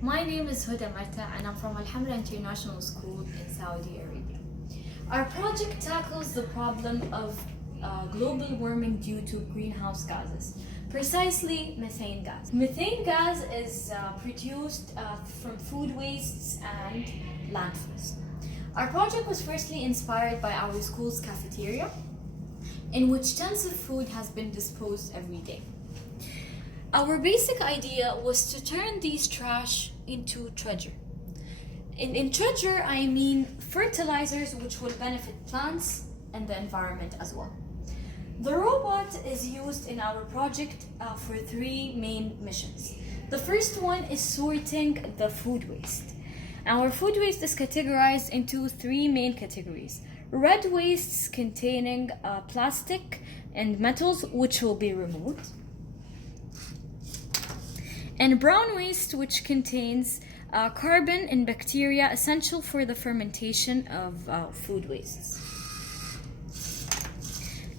My name is Huda Marta and I'm from Al-Hamra International School in Saudi Arabia. Our project tackles the problem of global warming due to greenhouse gases, precisely methane gas. Methane gas is produced from food wastes and landfills. Our project was firstly inspired by our school's cafeteria, in which tons of food has been disposed every day. Our basic idea was to turn these trash into treasure. In treasure, I mean fertilizers which will benefit plants and the environment as well. The robot is used in our project for three main missions. The first one is sorting the food waste. Our food waste is categorized into three main categories. Red wastes containing plastic and metals which will be removed. And brown waste which contains carbon and bacteria essential for the fermentation of food wastes.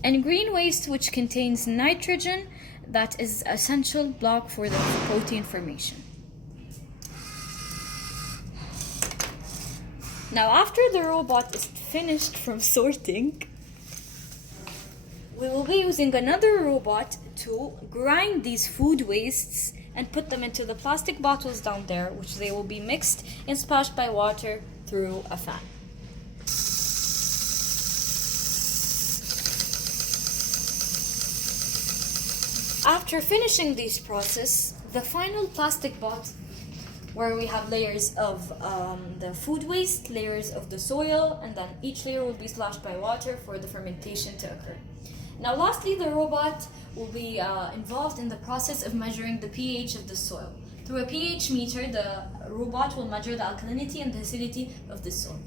And green waste which contains nitrogen that is essential block for the protein formation. Now after the robot is finished from sorting, we will be using another robot to grind these food wastes and put them into the plastic bottles down there, which they will be mixed and splashed by water through a fan. After finishing this process, the final plastic bottle, where we have layers of the food waste, layers of the soil, and then each layer will be splashed by water for the fermentation to occur. Now lastly, the robot will be involved in the process of measuring the pH of the soil. Through a pH meter, the robot will measure the alkalinity and the acidity of the soil.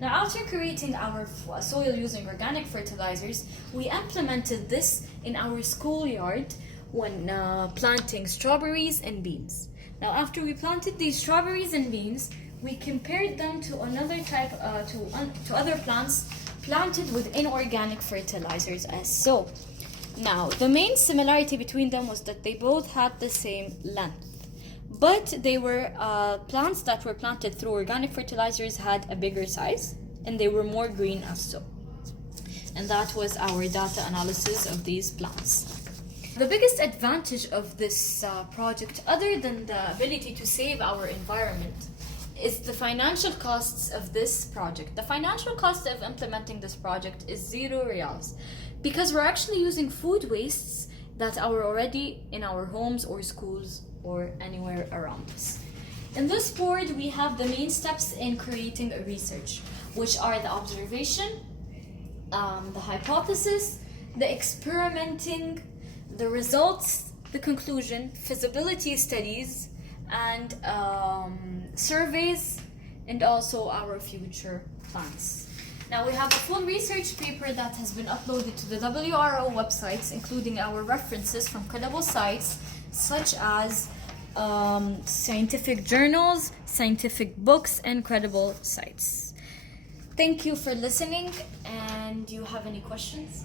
Now after creating our soil using organic fertilizers, we implemented this in our schoolyard when planting strawberries and beans. Now after we planted these strawberries and beans, we compared them to another type, to other plants planted with inorganic fertilizers as so. Now, the main similarity between them was that they both had the same length, but they were plants that were planted through organic fertilizers had a bigger size and they were more green as so. And that was our data analysis of these plants. The biggest advantage of this project, other than the ability to save our environment, is the financial costs of this project. The financial cost of implementing this project is 0 riyals, because we're actually using food wastes that are already in our homes or schools or anywhere around us. In this board, we have the main steps in creating a research, which are the observation, the hypothesis, the experimenting, the results, the conclusion, feasibility studies, and surveys, and also our future plans. Now we have a full research paper that has been uploaded to the WRO websites, including our references from credible sites such as scientific journals, scientific books, and credible sites. Thank you for listening, and do you have any questions?